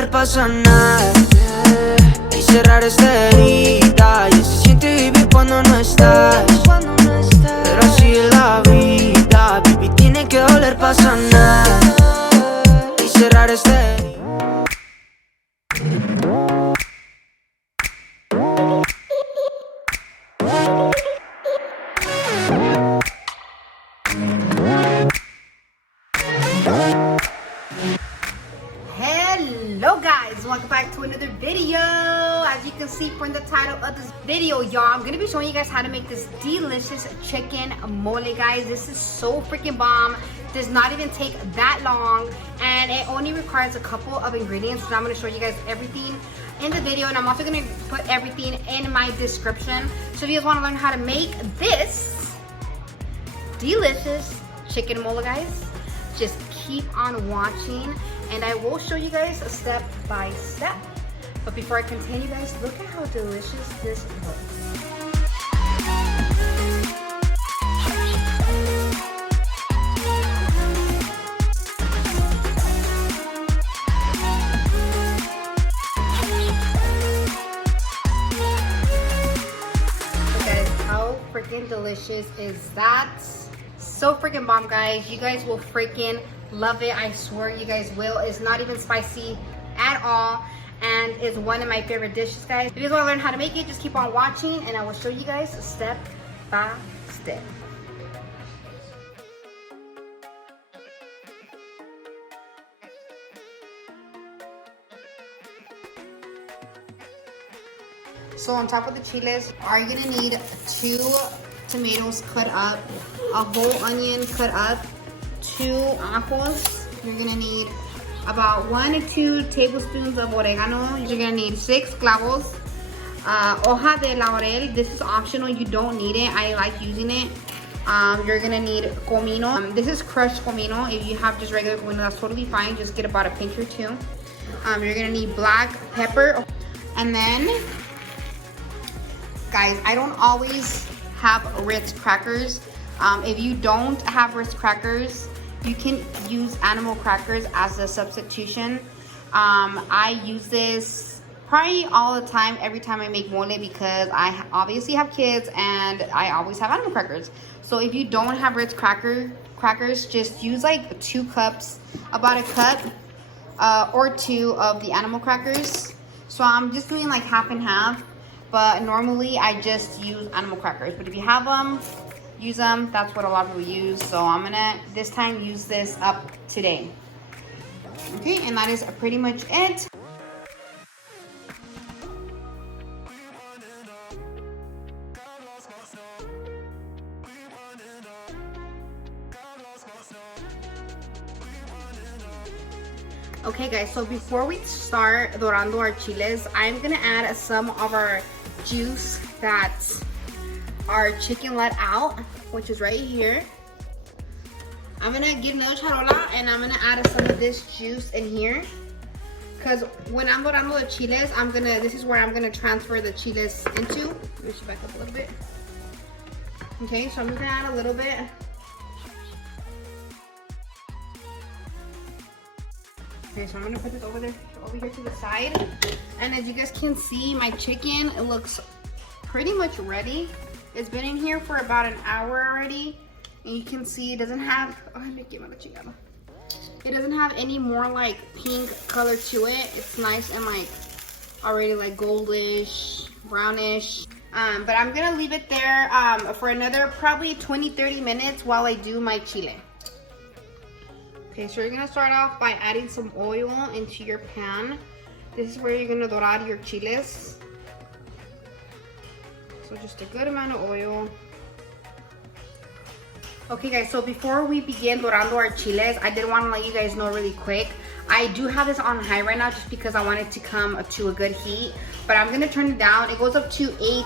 doler pa' sanar y cerrar esta herida. Y se siente vivir cuando no estás, pero así es la vida, baby, tiene que doler pa' sanar y cerrar esta herida. Hello guys, welcome back to another video. As you can see from the title of this video, y'all, I'm gonna be showing you guys how to make this delicious chicken mole, guys. This is so freaking bomb. Does not even take that long, and it only requires a couple of ingredients. So I'm gonna show you guys everything in the video, and I'm also gonna put everything in my description. So if you guys want to learn how to make this delicious chicken mole, guys, just keep on watching, and I will show you guys step by step. But before I continue, guys, look at how delicious this looks. Look at it, how freaking delicious is that? So freaking bomb, guys. You guys will freaking love it. I swear you guys will. It's not even spicy at all, and it's one of my favorite dishes, guys. If you guys want to learn how to make it, just keep on watching, and I will show you guys step by step. So on top of the chiles, are you gonna need 2 tomatoes cut up, a whole onion cut up, 2 ajos. You're gonna need about 1 to 2 tablespoons of oregano. You're gonna need 6 clavos, hoja de laurel. This is optional, you don't need it. I like using it. You're gonna need comino. This is crushed comino. If you have just regular comino, that's totally fine. Just get about a pinch or 2. You're gonna need black pepper, and then, guys, I don't always have Ritz crackers. If you don't have Ritz crackers, you can use animal crackers as a substitution. I use this probably all the time, every time I make mole, because I obviously have kids and I always have animal crackers. So if you don't have Ritz crackers, just use like 2 cups, about a cup or 2 of the animal crackers. So I'm just doing like half and half, but normally I just use animal crackers. But if you have them, use them. That's what a lot of people use. So I'm gonna this time use this up today. Okay, and that is pretty much it. Okay guys, so before we start dorando our chiles, I'm gonna add some of our juice that our chicken let out, which is right here. I'm gonna get another charola and I'm gonna add some of this juice in here, because when I'm dorando the chiles, this is where I'm gonna transfer the chiles into. Let me back up a little bit. Okay, so I'm just gonna add a little bit. Okay, so I'm gonna put this over here to the side. And as you guys can see, my chicken, it looks pretty much ready. It's been in here for about an hour already. And you can see it doesn't have, it doesn't have any more like pink color to it. It's nice and like already like goldish, brownish. But I'm gonna leave it there for another probably 20-30 minutes while I do my chile. Okay, so you're gonna start off by adding some oil into your pan. This is where you're gonna dorar your chiles. So just a good amount of oil. Okay guys, so before we begin dorando our chiles, I did want to let you guys know really quick. I do have this on high right now just because I want it to come up to a good heat. But I'm gonna turn it down. It goes up to 8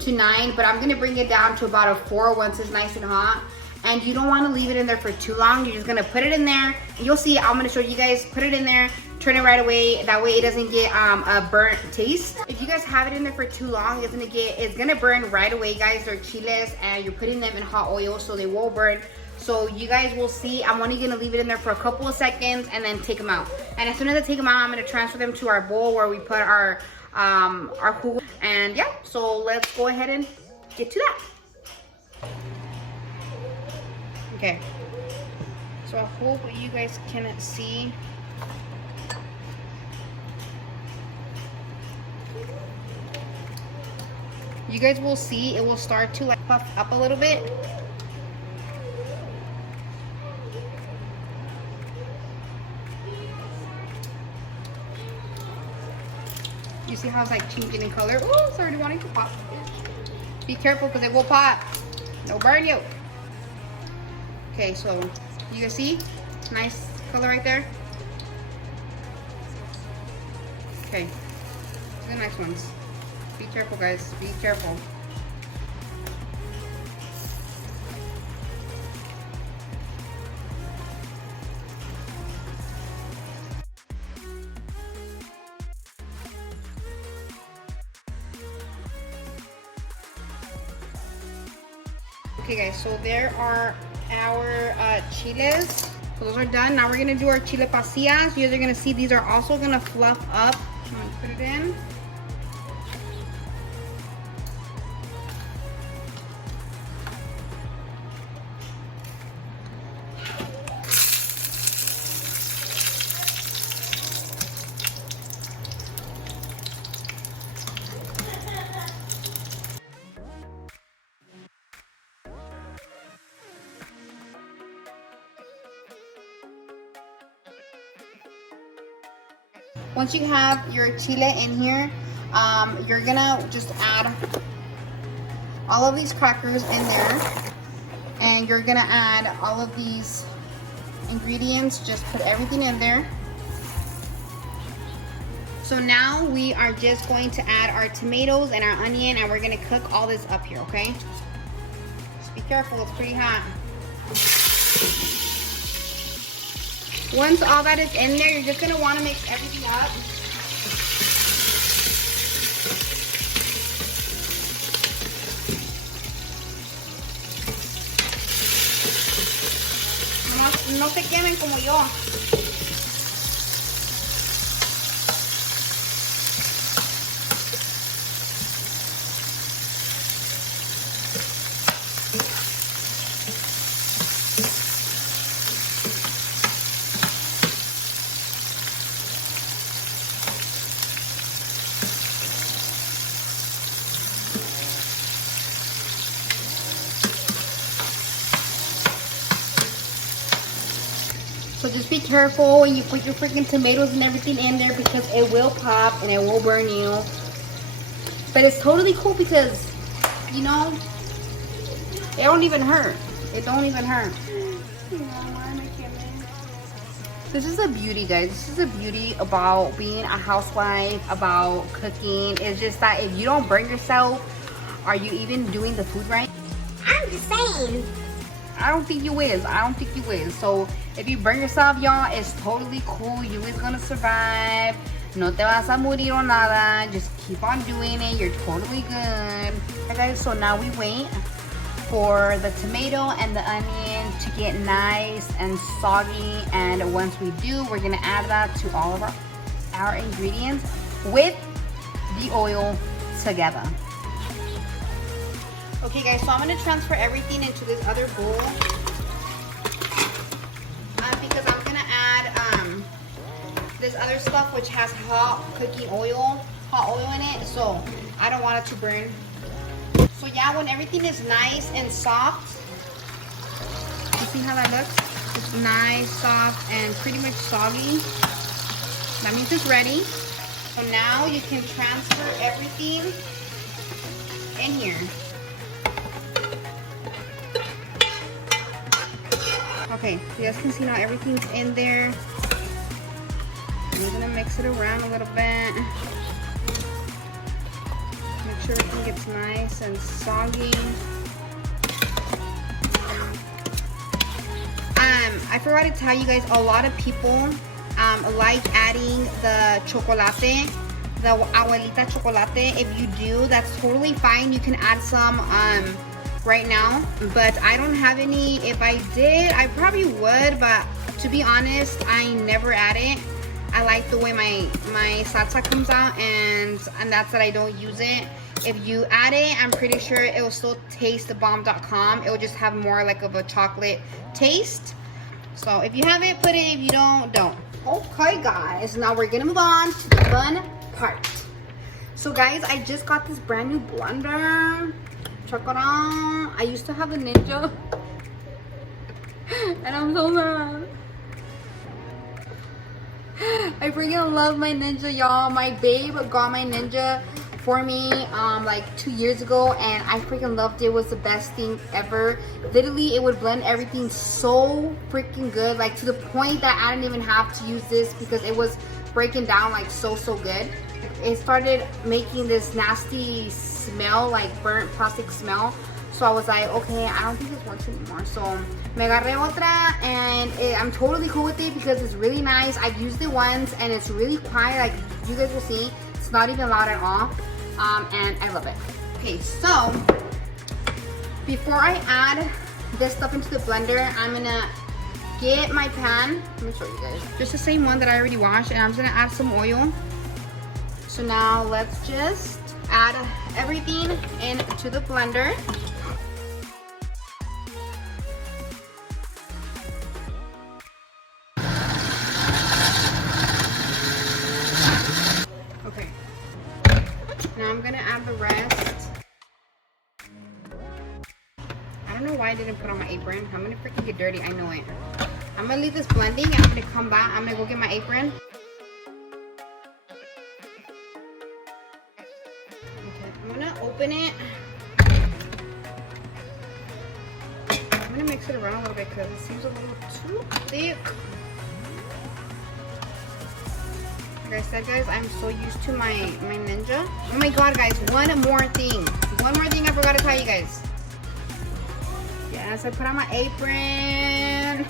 to 9, but I'm gonna bring it down to about a 4 once it's nice and hot. And you don't want to leave it in there for too long. You're just gonna put it in there. You'll see, I'm gonna show you guys, put it in there, turn it right away. That way it doesn't get a burnt taste. If you guys have it in there for too long, it's gonna burn right away, guys. They're chiles and you're putting them in hot oil, so they will burn. So you guys will see, I'm only gonna leave it in there for a couple of seconds and then take them out. And as soon as I take them out, I'm gonna transfer them to our bowl where we put our jugo. And yeah, so let's go ahead and get to that. Okay, so I hope you guys can see. You guys will see it will start to like puff up a little bit. You see how it's like changing in color? Oh, it's already wanting to pop. Be careful because it will pop. It'll burn you. Okay, so you can see nice color right there. Okay, these are the nice ones. Be careful, guys. Be careful. Okay, guys. So there are our chiles. So those are done. Now we're gonna do our chile pasillas. You guys are gonna see these are also gonna fluff up. I'm gonna put it in. Once you have your chile in here, you're gonna just add all of these crackers in there, and you're gonna add all of these ingredients. Just put everything in there. So now we are just going to add our tomatoes and our onion, and we're gonna cook all this up here, okay? Just be careful, it's pretty hot. Once all that is in there, you're just gonna wanna mix everything up. No se quemen como yo. So just be careful when you put your freaking tomatoes and everything in there, because it will pop and it will burn you. But it's totally cool because, you know, it don't even hurt. It don't even hurt. This is a beauty, guys. This is a beauty about being a housewife, about cooking. It's just that if you don't burn yourself, are you even doing the food right? I'm just saying. I don't think you is. I don't think you is. So if you burn yourself, y'all, it's totally cool. You is gonna survive. No te vas a morir or nada. Just keep on doing it. You're totally good. Okay, guys, so now we wait for the tomato and the onion to get nice and soggy. And once we do, we're gonna add that to all of our ingredients with the oil together. Okay, guys, so I'm gonna transfer everything into this other bowl because I'm gonna add this other stuff which has hot oil in it, so I don't want it to burn. So yeah, when everything is nice and soft, you see how that looks? It's nice, soft, and pretty much soggy. That means it's ready. So now you can transfer everything in here. Okay, you guys can see now everything's in there. I'm gonna mix it around a little bit. Make sure everything gets nice and soggy. I forgot to tell you guys, a lot of people like adding the chocolate, the abuelita chocolate. If you do, that's totally fine. You can add some right now, but I don't have any. If I did, I probably would, but to be honest, I never add it. I like the way my salsa comes out, and that's that I don't use it. If you add it, I'm pretty sure it will still taste the bomb.com. It will just have more like of a chocolate taste. So if you have it, put it. If you don't. Okay, guys, now we're gonna move on to the fun part. So guys, I just got this brand new blender. Check it out. I used to have a Ninja and I'm so mad. I freaking love my Ninja, y'all. My babe got my Ninja for me like 2 years ago, and I freaking loved it. It was the best thing ever. Literally, it would blend everything so freaking good, like to the point that I didn't even have to use this because it was breaking down like so good. It started making this nasty smell, like burnt plastic smell. So I was like, okay, I don't think this works anymore. So me agarré otra, and I'm totally cool with it because it's really nice. I've used it once and it's really quiet, like you guys will see. It's not even loud at all, and I love it. Okay, so before I add this stuff into the blender, I'm gonna get my pan. Let me show you guys. Just the same one that I already washed, and I'm just gonna add some oil. So now let's just add everything into the blender. Okay. Now I'm gonna add the rest. I don't know why I didn't put on my apron. I'm gonna freaking get dirty, I know it. I'm gonna leave this blending and I'm gonna come back. I'm gonna go get my apron. I'm gonna open it. I'm gonna mix it around a little bit because it seems a little too thick. Like I said, guys, I'm so used to my Ninja. Oh my god, guys, one more thing I forgot to tell you guys. Yes, I put on my apron.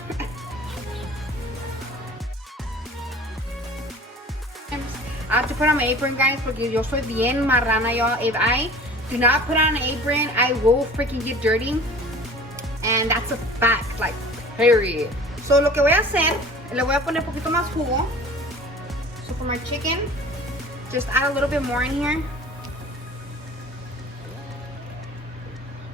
I have to put on my apron, guys, porque yo soy bien marrana, y'all. If I do not put on an apron, I will freaking get dirty. And that's a fact, like, period. So, lo que voy a hacer, le voy a poner un poquito más jugo. So, for my chicken, just add a little bit more in here.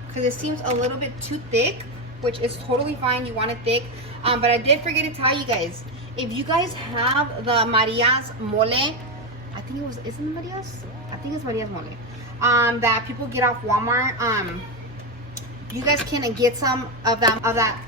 Because it seems a little bit too thick, which is totally fine. You want it thick. But I did forget to tell you guys, if you guys have the Maria's mole, I think it was, isn't it Maria's? I think it's Maria's mole. That people get off Walmart. You guys can get some of that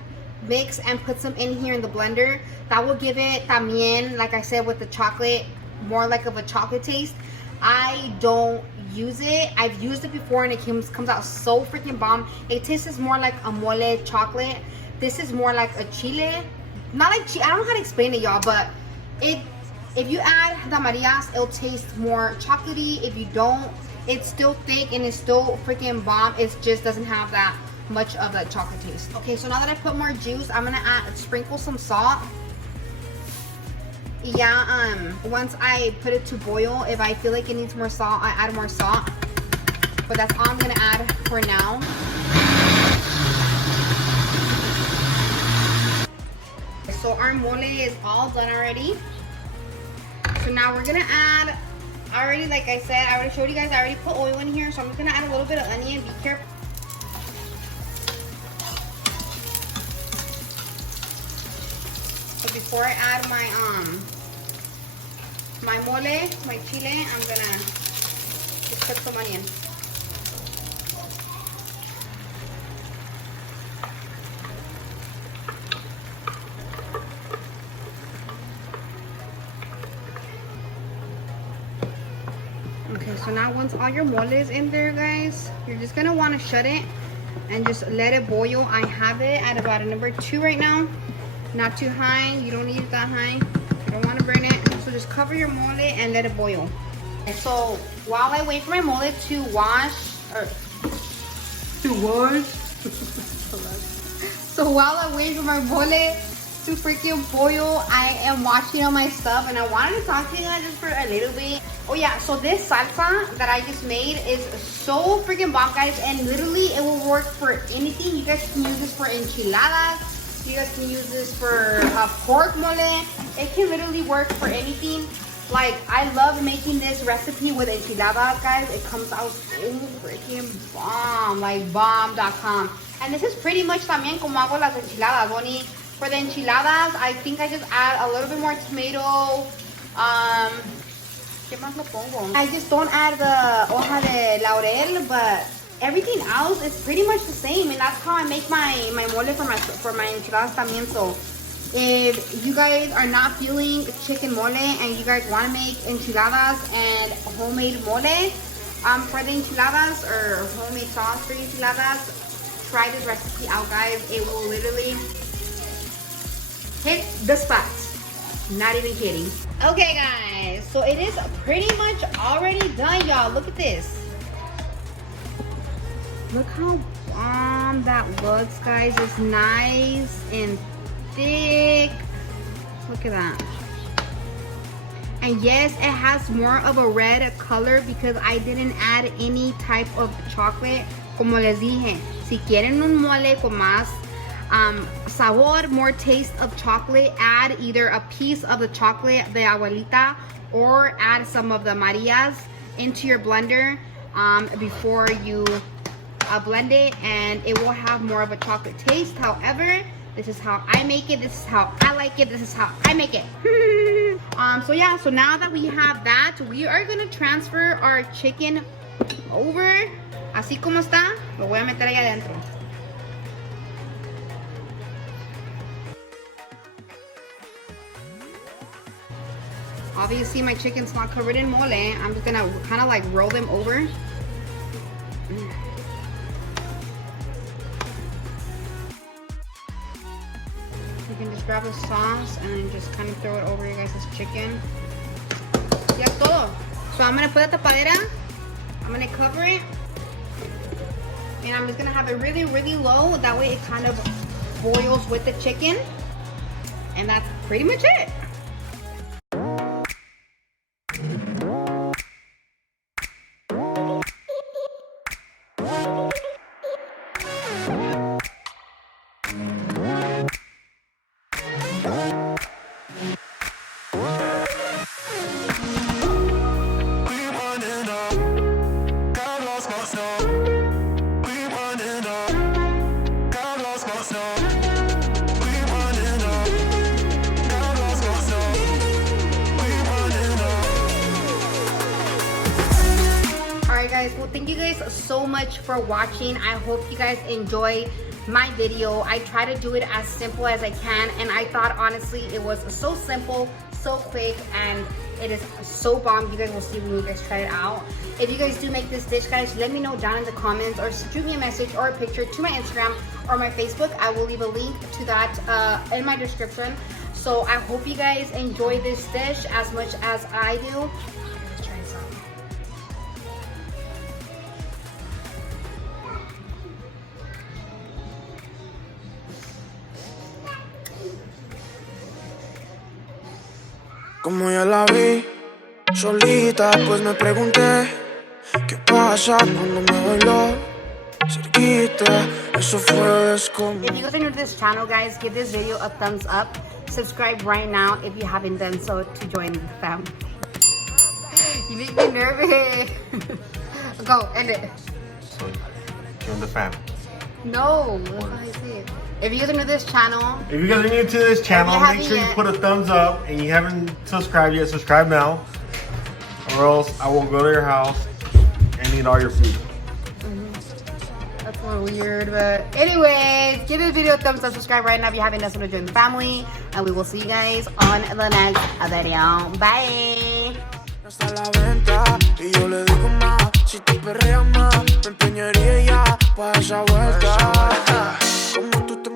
mix and put some in here in the blender. That will give it también, like I said, with the chocolate, more like of a chocolate taste. I don't use it. I've used it before and it comes out so freaking bomb. It tastes more like a mole chocolate. This is more like a chile. Not like chile. I don't know how to explain it, y'all, but if you add the Maria's, it'll taste more chocolatey. If you don't, it's still thick and it's still freaking bomb. It just doesn't have that much of that chocolate taste. Okay, so now that I put more juice, I'm gonna sprinkle some salt. Yeah, once I put it to boil, if I feel like it needs more salt, I add more salt. But that's all I'm gonna add for now. So our mole is all done already. So now we're gonna add, already, like I said, I already showed you guys, I already put oil in here. So I'm just gonna add a little bit of onion. Be careful. So before I add my mole, my chile, I'm gonna just put some onion. Okay, so now once all your mole is in there, guys, you're just gonna want to shut it and just let it boil. I have it at about a number 2 right now. Not too high. You don't need it that high. You don't want to burn it. So just cover your mole and let it boil. And so while I wait for my mole to wash, so while I wait for my mole to freaking pollo. I am washing all my stuff and I wanted to talk to you guys just for a little bit. Oh yeah, so this salsa that I just made is so freaking bomb, guys, and literally it will work for anything. You guys can use this for enchiladas. You guys can use this for pork mole. It can literally work for anything. Like, I love making this recipe with enchiladas, guys. It comes out so freaking bomb, like bomb.com. And this is pretty much también como hago las enchiladas, Bonnie. For the enchiladas, I think I just add a little bit more tomato. ¿Qué más le pongo? I just don't add the hoja de laurel, but everything else is pretty much the same. And that's how I make my mole for my enchiladas también. So if you guys are not feeling chicken mole and you guys want to make enchiladas and homemade mole for the enchiladas or homemade sauce for enchiladas, try this recipe out, guys. It will literally hit the spot. Not even kidding. Okay, guys, so it is pretty much already done, y'all. Look at this. Look how bomb that looks, guys. It's nice and thick. Look at that. And yes, it has more of a red color because I didn't add any type of chocolate. Como les dije, si quieren un mole con más sabor, more taste of chocolate, add either a piece of the chocolate de abuelita or add some of the Marias into your blender before you blend it, and it will have more of a chocolate taste. However, this is how I make it. This is how I like it. This is how I make it. So yeah, so now that we have that, we are gonna transfer our chicken over. Así como está, lo voy a meter ahí adentro. Obviously, my chicken's not covered in mole. I'm just gonna kind of like roll them over. You can just grab the sauce and then just kind of throw it over you guys' chicken. Ya todo. So I'm gonna put the tapadera. I'm gonna cover it. And I'm just gonna have it really, really low. That way it kind of boils with the chicken. And that's pretty much it. Guys, well, thank you guys so much for watching. I hope you guys enjoy my video. I try to do it as simple as I can, and I thought honestly it was so simple, so quick, and it is so bomb. You guys will see when you guys try it out. If you guys do make this dish, guys, let me know down in the comments or shoot me a message or a picture to my Instagram or my Facebook. I will leave a link to that in my description. So I hope you guys enjoy this dish as much as I do. Let's try this out. Como ya la vi solita, pues me pregunté qué pasa cuando me bailó cerquita. Eso fue como. If you guys are new to this channel, guys, give this video a thumbs up. Subscribe right now if you haven't done so to join the family. You make me nervous. Go, end it. So, join the fam. No, that's how I say it. If you guys are new to this channel, make sure you put a thumbs up, and you haven't subscribed yet, subscribe now, or else I will go to your house and eat all your food. That's a little weird, but anyways, give this video a thumbs up, subscribe right now if you haven't done so to join the family, and we will see you guys on the next video. Bye. Hasta la venta y yo le digo más, si tú perreas más, me empeñaría ya pa' esa vuelta. Como tú te